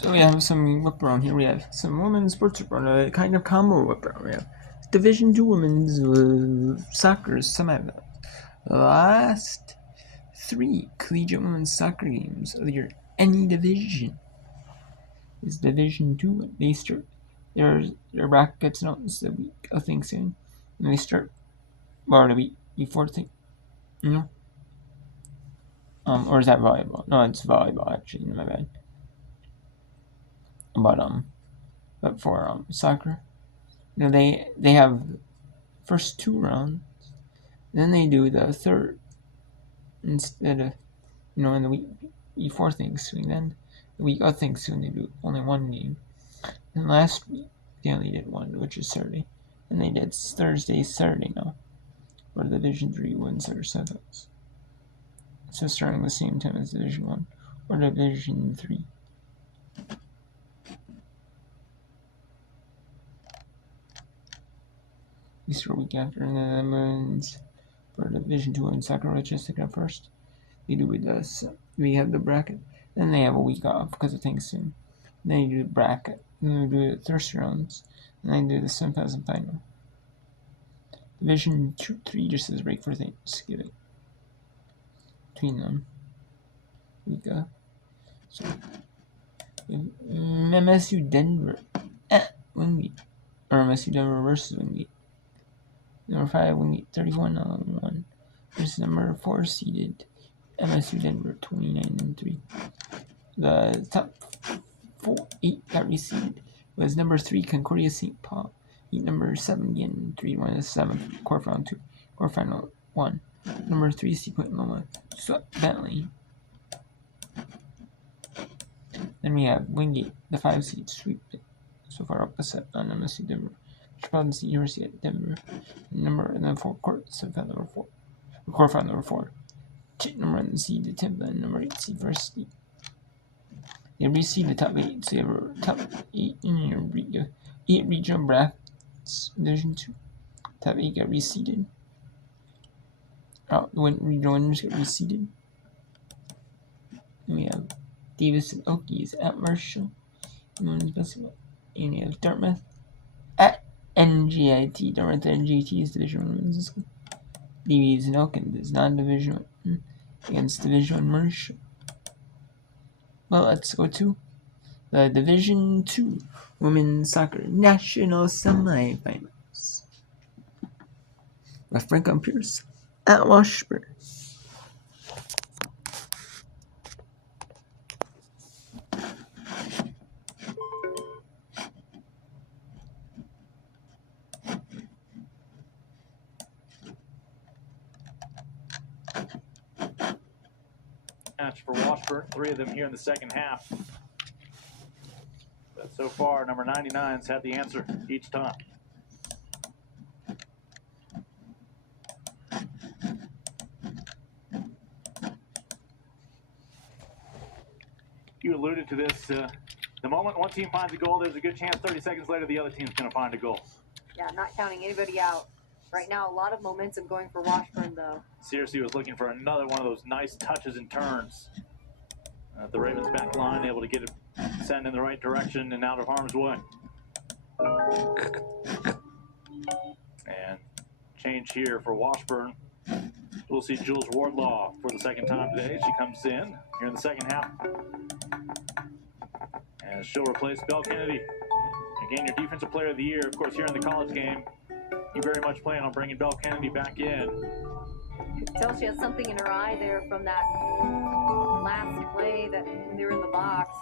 So we have some whip around here. We have some women's sports whip around, a kind of combo whip around. We have Division 2 women's soccer semi. Last 3 collegiate women's soccer games of your any division is Division 2. They start their brackets announced the week of Thanksgiving, and they start the week before or is that volleyball? No, it's volleyball actually. My bad. But for soccer, they have first 2 rounds, then they do the third instead of in the week before Thanksgiving. Then the week of Thanksgiving they do only 1 game. And last week they only did 1, which is Saturday, and they did Thursday, Saturday now for the Division 3 wins or sevens. So starting the same time as Division 1 or Division 3. Easter week after, and then the women's for Division 2 women's soccer, which is taken up first. They do with us. We have the bracket. Then they have a week off because of Thanksgiving. Then you do the bracket. Then they do the first rounds. And then do the semifinals and final. Division 2, 3 just as break for Thanksgiving. Between them. Week off. So MSU Denver at Wingate. Or MSU Denver versus Wingate. Number 5 Wingate 31-1 versus number 4 seeded MSU Denver 29-3. The top 8 got reseeded was number 3 Concordia St. Paul, beat number 7 again 3-1 in the 7th quarterfinal 2, quarterfinal 1. Number 3 Seapoint Loma swept Bentley. Then we have Wingate, the 5 seed, sweep it so far opposite on MSU Denver. Metropolitan University at Denver. And then 4 quarterfinal number 4. Quarterfinal number 4. Number 1 seed to Tampa and number 8 seed First State. They reseed the top 8, so you have a top 8 in your 8 regional brackets, Division 2. Top 8 got reseeded. The regional winners got reseeded. And we have Davis and Okies at Marshall in women's basketball. And we have Dartmouth at NGIT. Dartmouth at NGIT is Division 1 women's school. Davies and Elkins is non-Division 1 against Division 1 Marshall. Well, let's go to the Division 2 Women's Soccer National Semifinals. With Franklin Pierce at Washburn. Match for Washburn, 3 of them here in the second half. But so far, number 99's had the answer each time. You alluded to this. The moment one team finds a goal, there's a good chance 30 seconds later the other team's going to find a goal. Yeah, not counting anybody out. Right now, a lot of momentum going for Washburn, though. Searcy was looking for another one of those nice touches and turns. The Ravens back line able to get it sent in the right direction and out of harm's way. And change here for Washburn. We'll see Jules Wardlaw for the second time today. She comes in here in the second half. And she'll replace Belle Kennedy. Again, your defensive player of the year. Of course, here in the college game, you very much plan on bringing Belle Kennedy back in. You can tell she has something in her eye there from that last play that when they were in the box.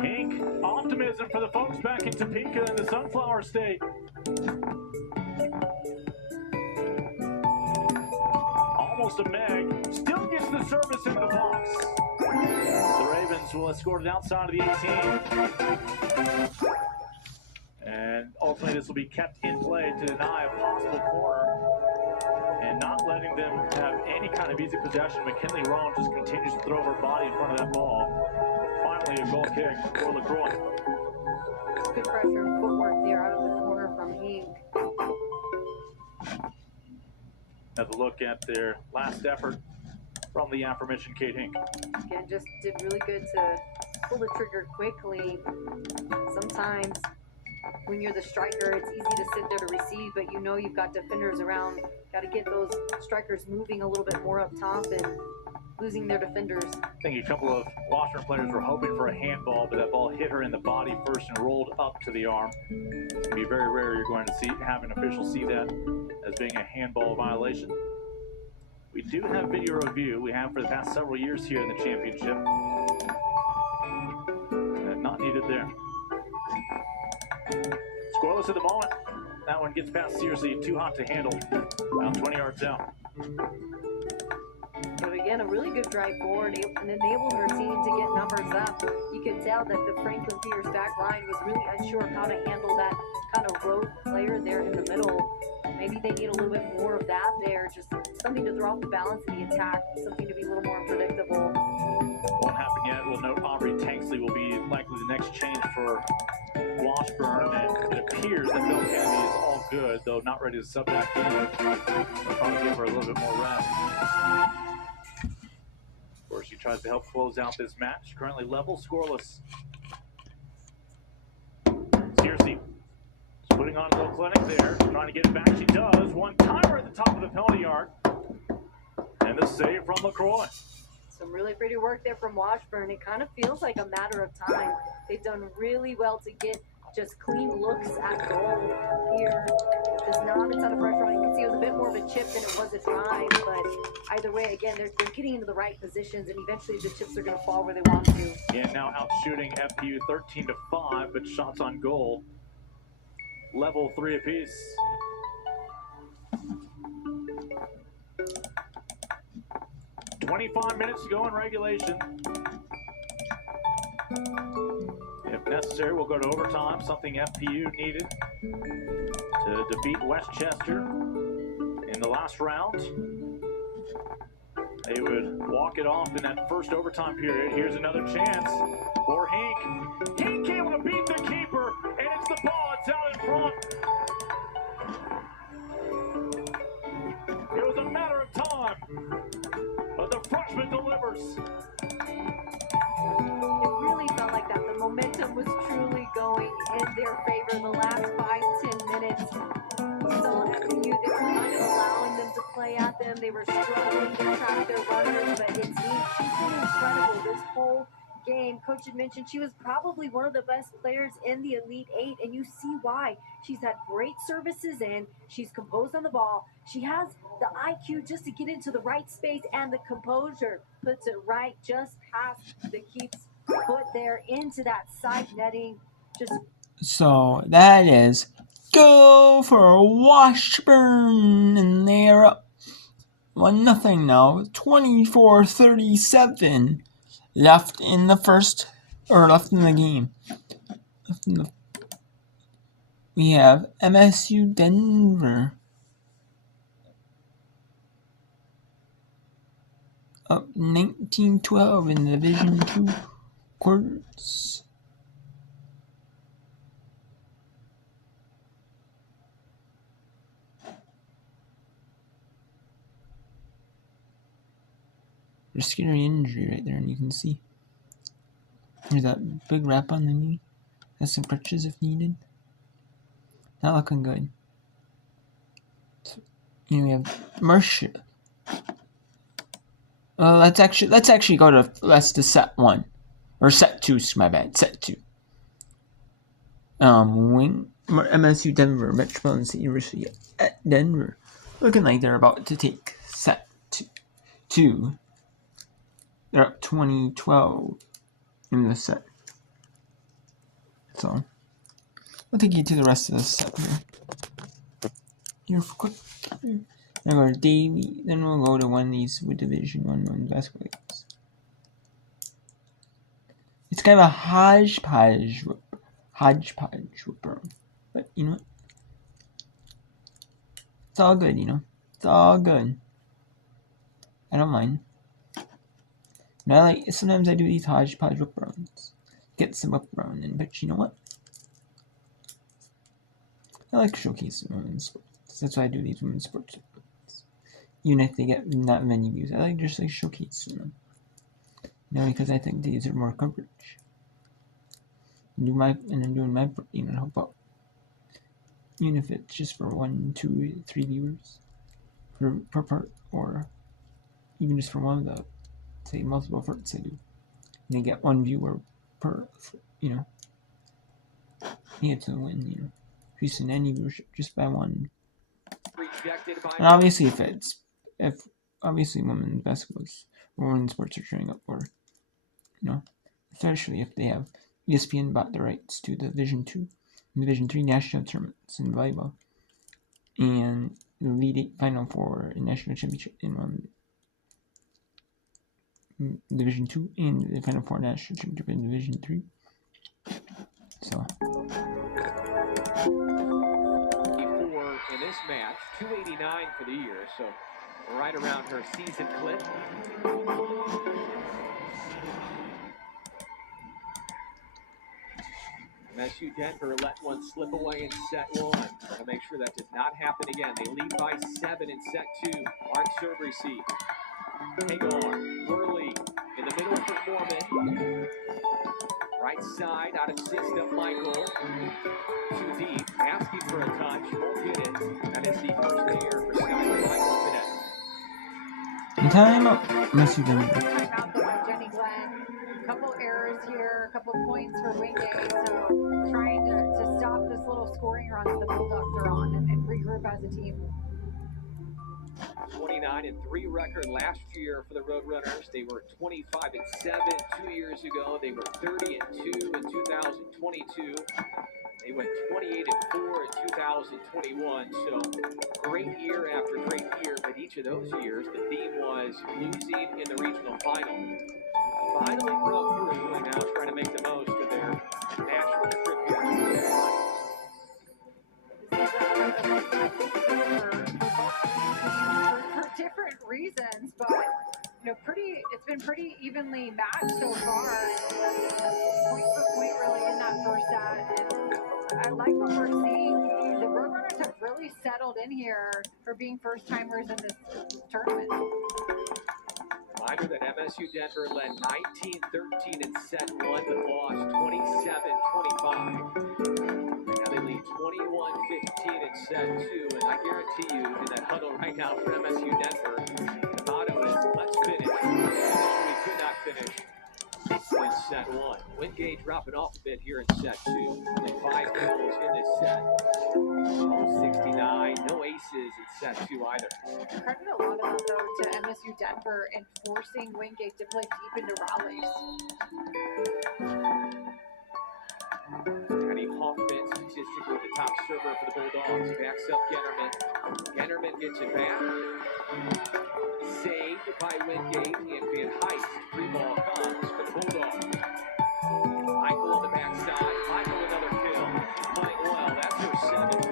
Pink optimism for the folks back in Topeka in the Sunflower State. Almost a Meg. Still gets the service into the box. The Ravens will have scored it outside of the 18. And ultimately this will be kept in play to deny a possible corner. And not letting them have any kind of easy possession. McKinley Rowan just continues to throw her body in front of that ball. Finally a goal kick for LaCroix. Good pressure and footwork there out of the corner from Hink. Have a look at their last effort from the aforementioned Kate Hink. Again, just did really good to pull the trigger quickly. Sometimes when you're the striker, it's easy to sit there to receive, but you know you've got defenders around. Got to get those strikers moving a little bit more up top and losing their defenders. I think a couple of Washburn players were hoping for a handball, but that ball hit her in the body first and rolled up to the arm. It's going to be very rare you're going to have an official see that as being a handball violation. We do have video review. We have for the past several years here in the championship. Not needed there. Scoreless at the moment. That one gets past Searcy, too hot to handle. About 20 yards out. But again, a really good drive forward and enabled her team to get numbers up. You could tell that the Franklin Pierce back line was really unsure of how to handle that kind of rogue player there in the middle. Maybe they need a little bit more of that there, just something to throw off the balance of the attack, something to be a little more unpredictable. Won't happen yet. We'll note Aubrey Tanksley will be likely the next change for Washburn, and it appears that Bill Kennedy is all good, though not ready to sub back in. They'll probably give her a little bit more rest. Of course, she tries to help close out this match. Currently level, scoreless. Searcy putting on a little clinic there, trying to get it back. She does. One timer at the top of the penalty yard. And the save from LaCroix. Some really pretty work there from Washburn. It kind of feels like a matter of time. They've done really well to get just clean looks at goal here. There's not a ton of pressure on it. You can see it was a bit more of a chip than it was a drive, but either way, again, they're getting into the right positions, and eventually the chips are going to fall where they want to. And now out shooting FPU 13-5, but shots on goal level 3 apiece. "25 minutes to go in regulation. If necessary, we'll go to overtime, something FPU needed to defeat Westchester in the last round. They would walk it off in that first overtime period. Here's another chance for Hink. Hink able to beat the keeper, and it's the ball. It's out in front. It was a matter of time, but the freshman delivers. It really felt like that. The momentum was truly going in their favor in the last 5-10 minutes. We saw FPU, they were kind of allowing them to play at them. They were struggling to track their runners, but it's neat. She's been incredible this whole game. Coach had mentioned she was probably one of the best players in the Elite Eight, and you see why. She's had great services in. She's composed on the ball. She has the IQ just to get into the right space, and the composure puts it right just past the keeper's foot there into that side netting. So that is go for Washburn, and they're up 1-0 now. 24:37 left in the game. We have MSU Denver up 19-12 in the Division II quarters. There's a scary injury right there, and you can see there's that big wrap on the knee. Has some crutches if needed. Not looking good. So, we have Marcia. Let's actually go to set 1 or set 2. My bad, set 2. MSU Denver Metropolitan State University at Denver, looking like they're about to take set 2. They're up 20-12 in the set. So I'll take you to the rest of the set here for quick. Then we'll go to Davie. Then we'll go to one of these with Division 1 women's basketball games. It's kind of a hodgepodge whipper. But you know what? It's all good, It's all good. I don't mind. And sometimes I do these hodgepodge whip runs. Get some whip run in, but you know what? I like showcasing women's sports. That's why I do these women's sports. even if they get not many views. I like just like showcasing them. Because I think these are more coverage. And I'm doing my part, help out. Even if it's just for 1, 2, 3 viewers per part, or even just for one of the, say, multiple parts I do. And they get 1 viewer per, yeah, it's a win, increasing any viewership just by 1. And obviously, if obviously women's basketball or women's sports are showing up, or especially if they have ESPN bought the rights to the Division 2 and Division 3 national tournaments in volleyball, and the Elite 8 Final Four and national championship in Division 2, and the Final Four national championship in Division 3. So. In this match, 289 for the year, so right around her season clip. MSU Denver let one slip away in set 1. To make sure that did not happen again. They lead by 7 in set 2. Hard serve receive. Hagar, Burley in the middle for Foreman. Right side out of 6 to Michael. Too deep, asking for a touch, won't get it. That is the first error for Skyler Michael today. Time out. MSU Denver. Time out though by Jenny Glenn. A couple errors here, a couple points for Wingate. So trying to stop this little scoring run that the Bulldogs are on and regroup as a team. 29-3 record last year for the Roadrunners. They were 25-7 2 years ago. They were 30-2 in 2022. They went 28-4 in 2021. So great year after great year, but each of those years the theme was losing in the regional final. Finally broke through and now trying to make the most of their national trip here to the finals. For different reasons, but it's been pretty evenly matched so far. Point for point, really, in that first set. And I like what we're seeing. The Roadrunners have really settled in here for being first timers in this tournament. Reminder that MSU Denver led 19-13 in set 1, but lost 27-25. Now they lead 21-15 in set 2, and I guarantee you in that huddle right now for MSU Denver, the motto is let's finish. We could not finish in set 1. Wingate dropping off a bit here in set 2. Only 5 goals in this set. 69, no aces in set 2 either. Credit a lot of that though to MSU Denver and forcing Wingate to play deep into rallies. Penny Hoffman statistically the top server for the Bulldogs. Backs up Gennerman. Gennerman gets it back. Saved by Wingate. And Heist. Free ball comes for the Bulldogs. Michael on the backside. Michael another kill. Playing well. That's her 7th.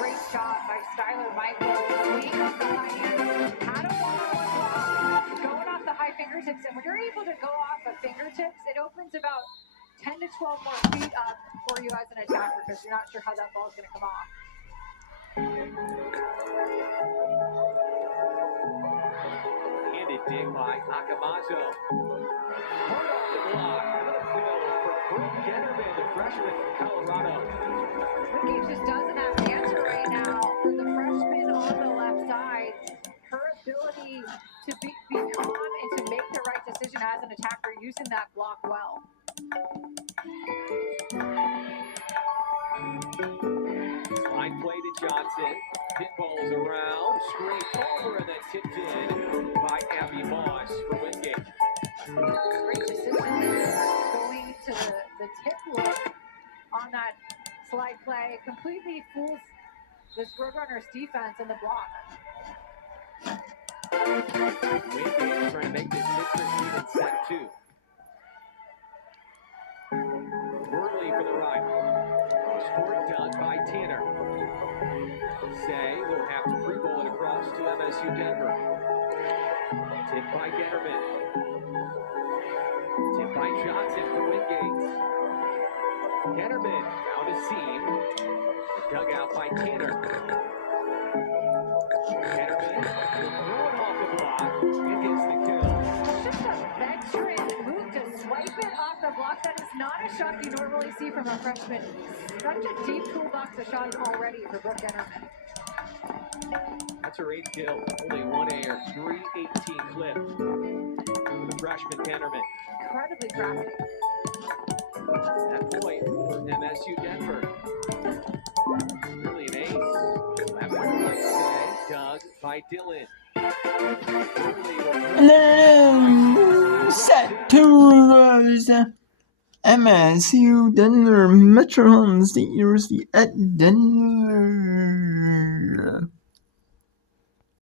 Great shot by Skyler Michael. Leading off the high end. Had a one-on-one block. Going off the high fingertips. And when you're able to go off of fingertips, it opens about 10 to 12 more feet up for you as an attacker because you're not sure how that ball's going to come off. Handed dig by Akamazo. Hard off the block. Another kill for Brooke Gennerman, the freshman from Colorado. Wingate just doesn't have the answer right now for the freshman on the left side. Her ability to be calm and to make the right decision as an attacker using that block well. Line play to Johnson. Hit balls around, scraped over, and then tipped in by Abby Moss for Wingate. Great decision there. Going to the tip look on that slide play completely fools this Roadrunners defense in the block. Wingate trying to make this 6-13 in set 2. Worley for the right. Cross-court done by Tanner. Say will have to free ball it across to MSU Denver. Tipped by Gennerman. Tipped by Johnson for Wingate. Gennerman out of seam. Dug out by Tanner. Gennerman a block. That is not a shot you normally see from a freshman. Such a deep toolbox of shots already for Brooke Ennerman. That's her 8th kill. Only 1 air, 318 clip for the freshman Kennerman. Incredibly crafty. That point for MSU Denver. Really an ace. Left right today, dug by Dylan. And then set to the MSU Denver Metro State University at Denver.